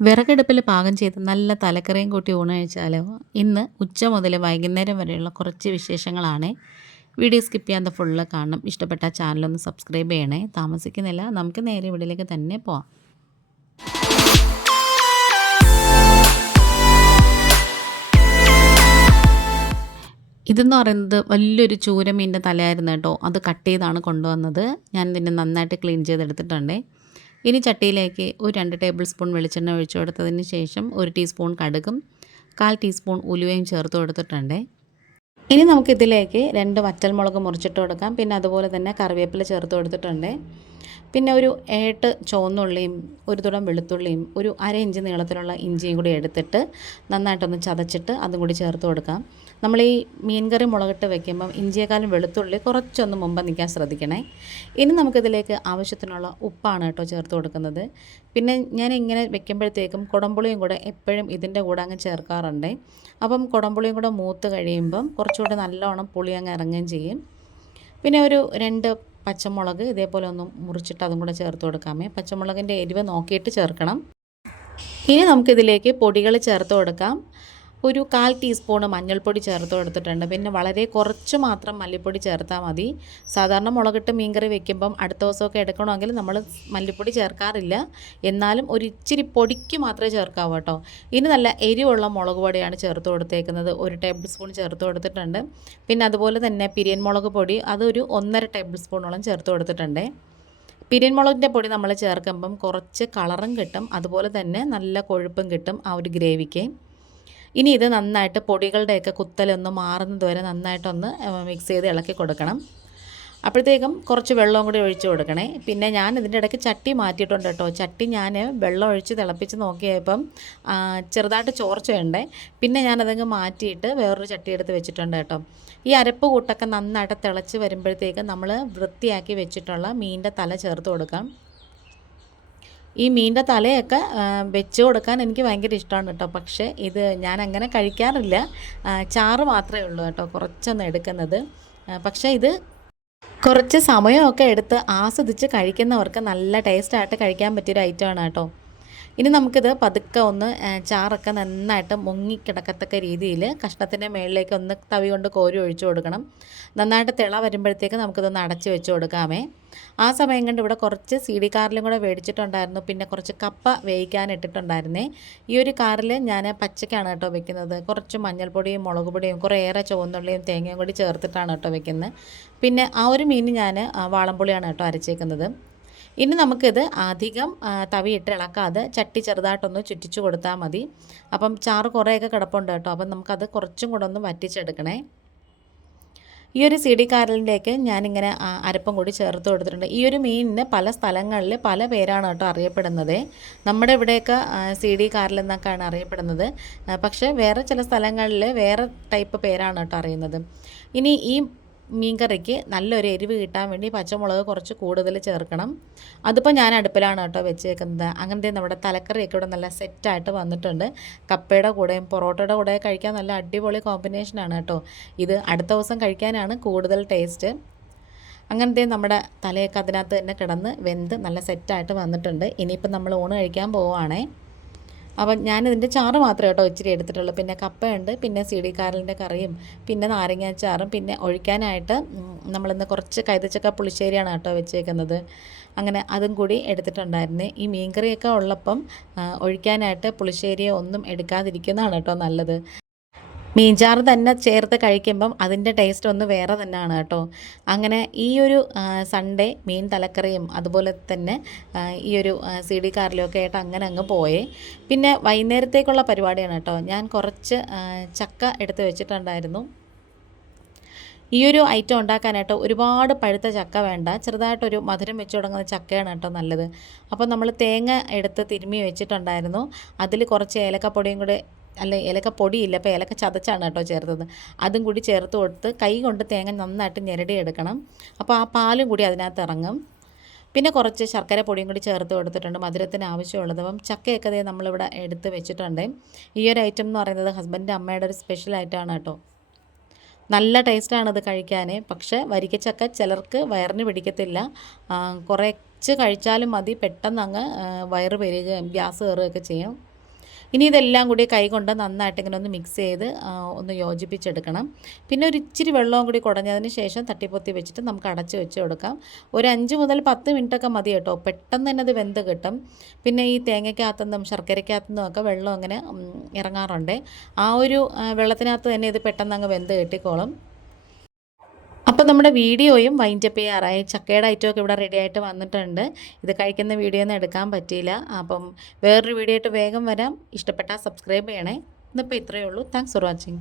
വിറകടുപ്പിൽ പാകം ചെയ്ത് നല്ല തലക്കറിയും കൂട്ടി ഊണ് കഴിച്ചാലോ ഇന്ന് ഉച്ച മുതൽ വൈകുന്നേരം വരെയുള്ള കുറച്ച് വിശേഷങ്ങളാണ്. വീഡിയോ സ്കിപ്പ് ചെയ്യാതെ ഫുള്ള് കാണണം. ഇഷ്ടപ്പെട്ട ചാനലൊന്ന് സബ്സ്ക്രൈബ് ചെയ്യണേ. താമസിക്കുന്നില്ല. നമുക്ക് നേരെ ഇവിടേക്ക് തന്നെ പോവാം. ഇതെന്ന് പറയുന്നത് വലിയൊരു ചൂരമീന്റെ തലയായിരുന്നു കേട്ടോ. അത് കട്ട് ചെയ്താണ് കൊണ്ടുവന്നത്. ഞാൻ ഇതിനെ നന്നായിട്ട് ക്ലീൻ ചെയ്തെടുത്തിട്ടുണ്ടേ. ഇനി ചട്ടിയിലേക്ക് ഒരു രണ്ട് ടേബിൾ സ്പൂൺ വെളിച്ചെണ്ണ ഒഴിച്ചു കൊടുത്തതിന് ശേഷം ഒരു ടീസ്പൂൺ കടുകും കാൽ ടീസ്പൂൺ ഉലുവയും ചേർത്ത് കൊടുത്തിട്ടുണ്ട്. ഇനി നമുക്കിതിലേക്ക് രണ്ട് വറ്റൽമുളക് മുറിച്ചിട്ട് കൊടുക്കാം. പിന്നെ അതുപോലെ തന്നെ കറിവേപ്പില ചേർത്ത് കൊടുത്തിട്ടുണ്ട്. പിന്നെ ഒരു ഏട്ട് ചുവന്നുള്ളിയും ഒരു തുടം വെളുത്തുള്ളിയും ഒരു അര ഇഞ്ച് നീളത്തിലുള്ള ഇഞ്ചിയും കൂടി എടുത്തിട്ട് നന്നായിട്ടൊന്ന് ചതച്ചിട്ട് അതും കൂടി ചേർത്ത് കൊടുക്കാം. നമ്മൾ ഈ മീൻ മീൻകറി മുളകിട്ട് വെക്കുമ്പം ഇഞ്ചിയേക്കാളും വെളുത്തുള്ളി കുറച്ചൊന്ന് മുമ്പ് നിൽക്കാൻ ശ്രദ്ധിക്കണേ. ഇനി നമുക്കിതിലേക്ക് ആവശ്യത്തിനുള്ള ഉപ്പാണ് കേട്ടോ ചേർത്ത് കൊടുക്കുന്നത്. പിന്നെ ഞാൻ ഇങ്ങനെ വെക്കുമ്പോഴത്തേക്കും കുടംപുളിയും കൂടെ എപ്പോഴും ഇതിന്റെ കൂടെ അങ്ങ് ചേർക്കാറുണ്ട്. അപ്പം കുടംപുളിയും കൂടെ മൂത്ത് കഴിയുമ്പം കുറച്ചുകൂടെ നല്ലോണം പുളി അങ്ങ് ഇറങ്ങുകയും ചെയ്യും. പിന്നെ ഒരു രണ്ട് പച്ചമുളക് ഇതേപോലെ ഒന്ന് മുറിച്ചിട്ട് അതും കൂടെ ചേർത്ത് കൊടുക്കാമേ. പച്ചമുളകിന്റെ എരിവ് നോക്കിയിട്ട് ചേർക്കണം. ഇനി നമുക്കിതിലേക്ക് പൊടികൾ ചേർത്ത് കൊടുക്കാം. ഒരു കാൽ ടീസ്പൂൺ മഞ്ഞൾപ്പൊടി ചേർത്ത് കൊടുത്തിട്ടുണ്ട്. പിന്നെ വളരെ കുറച്ച് മാത്രം മല്ലിപ്പൊടി ചേർത്താൽ മതി. സാധാരണ മുളകിട്ട് മീൻകറി വെക്കുമ്പം അടുത്ത ദിവസമൊക്കെ എടുക്കണമെങ്കിൽ നമ്മൾ മല്ലിപ്പൊടി ചേർക്കാറില്ല. എന്നാലും ഒരു ഇച്ചിരി പൊടിക്ക് മാത്രമേ ചേർക്കാവൂ കേട്ടോ. ഇനി നല്ല എരിവുള്ള മുളക് പൊടിയാണ് ചേർത്ത് കൊടുത്തേക്കുന്നത്. ഒരു ടേബിൾ സ്പൂൺ ചേർത്ത് കൊടുത്തിട്ടുണ്ട്. പിന്നെ അതുപോലെ തന്നെ പിരിയൻ മുളക് പൊടി അതൊരു ഒന്നര ടേബിൾ സ്പൂണോളം ചേർത്ത് കൊടുത്തിട്ടുണ്ട്. പിരിയൻ മുളകിന്റെ പൊടി നമ്മൾ ചേർക്കുമ്പം കുറച്ച് കളറും കിട്ടും. അതുപോലെ തന്നെ നല്ല കൊഴുപ്പും കിട്ടും ആ ഒരു ഗ്രേവിക്ക്. ഇനി ഇത് നന്നായിട്ട് പൊടികളുടെയൊക്കെ കുത്തലൊന്ന് മാറുന്നത് വരെ നന്നായിട്ടൊന്ന് മിക്സ് ചെയ്ത് ഇളക്കി കൊടുക്കണം. അപ്പോഴത്തേക്കും കുറച്ച് വെള്ളവും കൂടി ഒഴിച്ച് കൊടുക്കണേ. പിന്നെ ഞാൻ ഇതിന്റെ ഇടയ്ക്ക് ചട്ടി മാറ്റിയിട്ടുണ്ട് കേട്ടോ. ചട്ടി ഞാൻ വെള്ളം ഒഴിച്ച് തിളപ്പിച്ച് നോക്കിയപ്പം ചെറുതായിട്ട് ചോർച്ചയുണ്ടേ. പിന്നെ ഞാനതങ്ങ് മാറ്റിയിട്ട് വേറൊരു ചട്ടി എടുത്ത് വെച്ചിട്ടുണ്ട് കേട്ടോ. ഈ അരപ്പ് കൂട്ടൊക്കെ നന്നായിട്ട് തിളച്ച് വരുമ്പോഴത്തേക്ക് നമ്മൾ വൃത്തിയാക്കി വെച്ചിട്ടുള്ള മീനിന്റെ തല ചേർത്ത് കൊടുക്കാം. ഈ മീനിന്റെ തലയൊക്കെ വെച്ച് കൊടുക്കാൻ എനിക്ക് ഭയങ്കര ഇഷ്ടമാണ് കേട്ടോ. പക്ഷേ ഇത് ഞാൻ അങ്ങനെ കഴിക്കാറില്ല ചാറ് മാത്രമേ ഉള്ളൂ കേട്ടോ കുറച്ചൊന്ന് എടുക്കുന്നത്. പക്ഷേ ഇത് കുറച്ച് സമയമൊക്കെ എടുത്ത് ആസ്വദിച്ച് കഴിക്കുന്നവർക്ക് നല്ല ടേസ്റ്റായിട്ട് കഴിക്കാൻ പറ്റിയൊരു ഐറ്റമാണ് കേട്ടോ. ഇനി നമുക്കിത് പതുക്കെ ഒന്ന് ചാറൊക്കെ നന്നായിട്ട് മുങ്ങിക്കിടക്കത്തക്ക രീതിയിൽ കഷ്ണത്തിന്റെ മുകളിലേക്ക് ഒന്ന് തവി കൊണ്ട് കോരി ഒഴിച്ചു കൊടുക്കണം. നന്നായിട്ട് തിള വരുമ്പോഴത്തേക്ക് നമുക്കിതൊന്ന് അടച്ച് വെച്ച് കൊടുക്കാമേ. ആ സമയം കണ്ട് ഇവിടെ കുറച്ച് സി ഡി കാറിലും കൂടെ മേടിച്ചിട്ടുണ്ടായിരുന്നു പിന്നെ കുറച്ച് കപ്പ വേവിക്കാനിട്ടിട്ടുണ്ടായിരുന്നേ ഈ ഒരു കാറിൽ ഞാൻ പച്ചക്കാണ് കേട്ടോ വെക്കുന്നത്. കുറച്ച് മഞ്ഞൾപ്പൊടിയും മുളക് പൊടിയും കുറേയേറെ ചുവന്നുള്ളിയും തേങ്ങയും കൂടി ചേർത്തിട്ടാണ് കേട്ടോ വെക്കുന്നത്. പിന്നെ ആ ഒരു മീൻ ഞാൻ വാളംപുളിയാണ് കേട്ടോ അരച്ചേക്കുന്നത്. ഇനി നമുക്കിത് അധികം തവിയിട്ട് ഇളക്കാതെ ചട്ടി ചെറുതായിട്ടൊന്ന് ചുറ്റിച്ചു കൊടുത്താൽ മതി. അപ്പം ചാറ് കുറേയൊക്കെ കിടപ്പുണ്ട് കേട്ടോ. അപ്പം നമുക്കത് കുറച്ചും കൂടെ ഒന്ന് വറ്റിച്ചെടുക്കണേ. ഈ ഒരു സി ഡി കാരലിന്റെയൊക്കെ ഞാനിങ്ങനെ അരപ്പം കൂടി ചേർത്ത് കൊടുത്തിട്ടുണ്ട്. ഈ ഒരു മീനിന് പല സ്ഥലങ്ങളിൽ പല പേരാണ് കേട്ടോ അറിയപ്പെടുന്നത്. നമ്മുടെ ഇവിടെയൊക്കെ സി ഡി കാരൽ എന്നൊക്കെയാണ് അറിയപ്പെടുന്നത്. പക്ഷേ വേറെ ചില സ്ഥലങ്ങളിൽ വേറെ ടൈപ്പ് പേരാണ് കേട്ടോ അറിയുന്നത്. ഇനി ഈ മീൻകറിക്ക് നല്ലൊരു എരിവ് കിട്ടാൻ വേണ്ടി പച്ചമുളക് കുറച്ച് കൂടുതൽ ചേർക്കണം. അതിപ്പോൾ ഞാൻ അടുപ്പിലാണ് കേട്ടോ വെച്ചേക്കുന്നത്. അങ്ങനത്തെ നമ്മുടെ തലക്കറിയൊക്കെ ഇവിടെ നല്ല സെറ്റായിട്ട് വന്നിട്ടുണ്ട്. കപ്പയുടെ കൂടെയും പൊറോട്ടയുടെ കൂടെ കഴിക്കാൻ നല്ല അടിപൊളി കോമ്പിനേഷനാണ് കേട്ടോ. ഇത് അടുത്ത ദിവസം കഴിക്കാനാണ് കൂടുതൽ ടേസ്റ്റ് അങ്ങനത്തെ നമ്മുടെ തലയൊക്കെ അതിനകത്ത് തന്നെ കിടന്ന് വെന്ത് നല്ല സെറ്റായിട്ട് വന്നിട്ടുണ്ട്. ഇനിയിപ്പോൾ നമ്മൾ ഊണ് കഴിക്കാൻ പോവുകയാണേ അപ്പം ഞാനിതിന്റെ ചാറ് മാത്രമേ കേട്ടോ ഇച്ചിരി എടുത്തിട്ടുള്ളൂ. പിന്നെ കപ്പയുണ്ട് പിന്നെ സി ഡി കാരലിന്റെ കറിയും പിന്നെ നാരങ്ങാച്ചാറും പിന്നെ ഒഴിക്കാനായിട്ട് നമ്മളിന്ന് കുറച്ച് കൈതച്ചക്ക പുളിശ്ശേരിയാണ് കേട്ടോ വെച്ചേക്കുന്നത്. അങ്ങനെ അതും കൂടി എടുത്തിട്ടുണ്ടായിരുന്നു. ഈ മീൻകറിയൊക്കെ ഉള്ളപ്പം ഒഴിക്കാനായിട്ട് പുളിശ്ശേരിയോ ഒന്നും എടുക്കാതിരിക്കുന്നതാണ് കേട്ടോ നല്ലത്. മീൻചാറ് തന്നെ ചേർത്ത് കഴിക്കുമ്പം അതിന്റെ ടേസ്റ്റ് ഒന്ന് വേറെ തന്നെയാണ് കേട്ടോ. അങ്ങനെ ഈ ഒരു സൺഡേ മീൻ തലക്കറിയും അതുപോലെ തന്നെ ഈ ഒരു സി ഡി കാറിലൊക്കെ ആയിട്ട് അങ്ങനെ അങ്ങ് പോയി. പിന്നെ വൈകുന്നേരത്തേക്കുള്ള പരിപാടിയാണ് കേട്ടോ. ഞാൻ കുറച്ച് ചക്ക എടുത്ത് വെച്ചിട്ടുണ്ടായിരുന്നു. ഈ ഒരു ഐറ്റം ഉണ്ടാക്കാനായിട്ട് ഒരുപാട് പഴുത്ത ചക്ക വേണ്ട. ചെറുതായിട്ടൊരു മധുരം വെച്ച് തുടങ്ങുന്ന ചക്കയാണ് കേട്ടോ നല്ലത്. അപ്പോൾ നമ്മൾ തേങ്ങ എടുത്ത് തിരുമ്മി വെച്ചിട്ടുണ്ടായിരുന്നു. അതിൽ കുറച്ച് ഏലക്കപ്പൊടിയും കൂടെ അല്ല ഏലക്ക പൊടിയില്ല. അപ്പോൾ ഏലക്ക ചതച്ചാണ് കേട്ടോ ചേർത്തത്. അതും കൂടി ചേർത്ത് കൊടുത്ത് കൈ കൊണ്ട് തേങ്ങ നന്നായിട്ട് ഞെരടി എടുക്കണം. അപ്പോൾ ആ പാലും കൂടി അതിനകത്ത് ഇറങ്ങും. പിന്നെ കുറച്ച് ശർക്കര പൊടിയും കൂടി ചേർത്ത് കൊടുത്തിട്ടുണ്ട് മധുരത്തിന് ആവശ്യമുള്ളത്. അപ്പം ചക്കയൊക്കെ നമ്മളിവിടെ എടുത്ത് വെച്ചിട്ടുണ്ട്. ഈ ഒരു ഐറ്റം എന്ന് പറയുന്നത് ഹസ്ബൻഡിന്റെ അമ്മയുടെ ഒരു സ്പെഷ്യൽ ഐറ്റമാണ് കേട്ടോ. നല്ല ടേസ്റ്റാണ് ഇത് കഴിക്കാൻ പക്ഷേ വരിക്കച്ചക്ക ചിലർക്ക് വയറിന് പിടിക്കത്തില്ല. കുറച്ച് കഴിച്ചാലും മതി. പെട്ടെന്ന് അങ്ങ് വയറ് പെരുകയും ഗ്യാസ് കയറുകയൊക്കെ ചെയ്യും. ഇനി ഇതെല്ലാം കൂടി കൈ കൊണ്ട് നന്നായിട്ട് ഇങ്ങനെ ഒന്ന് മിക്സ് ചെയ്ത് ഒന്ന് യോജിപ്പിച്ചെടുക്കണം. പിന്നെ ഒരു ഇച്ചിരി വെള്ളവും കൂടി കുടഞ്ഞതിന് ശേഷം തട്ടിപ്പൊത്തി വെച്ചിട്ട് നമുക്ക് അടച്ച് വെച്ച് കൊടുക്കാം. ഒരു അഞ്ച് മുതൽ പത്ത് മിനിറ്റൊക്കെ മതി കേട്ടോ. പെട്ടെന്ന് തന്നെ അത് വെന്ത് കിട്ടും. പിന്നെ ഈ തേങ്ങയ്ക്കകത്തുനിന്നും ശർക്കരയ്ക്കകത്തുനിന്നും ഒക്കെ വെള്ളം അങ്ങനെ ഇറങ്ങാറുണ്ട്. ആ ഒരു വെള്ളത്തിനകത്ത് തന്നെ ഇത് പെട്ടെന്ന് അങ്ങ് വെന്ത് കിട്ടിക്കോളും. അപ്പോൾ നമ്മുടെ വീഡിയോയും വൈൻഡപ്പ് ചെയ്യാറായി ചക്കയുടെ ഐറ്റമൊക്കെ ഇവിടെ റെഡി ആയിട്ട് വന്നിട്ടുണ്ട്. ഇത് കഴിക്കുന്ന വീഡിയോ ഒന്നും എടുക്കാൻ പറ്റിയില്ല. അപ്പം വേറൊരു വീഡിയോ ആയിട്ട് വേഗം വരാം. ഇഷ്ടപ്പെട്ടാൽ സബ്സ്ക്രൈബ് ചെയ്യണേ. ഇന്നിപ്പോൾ ഇത്രയേ ഉള്ളൂ. Thanks for watching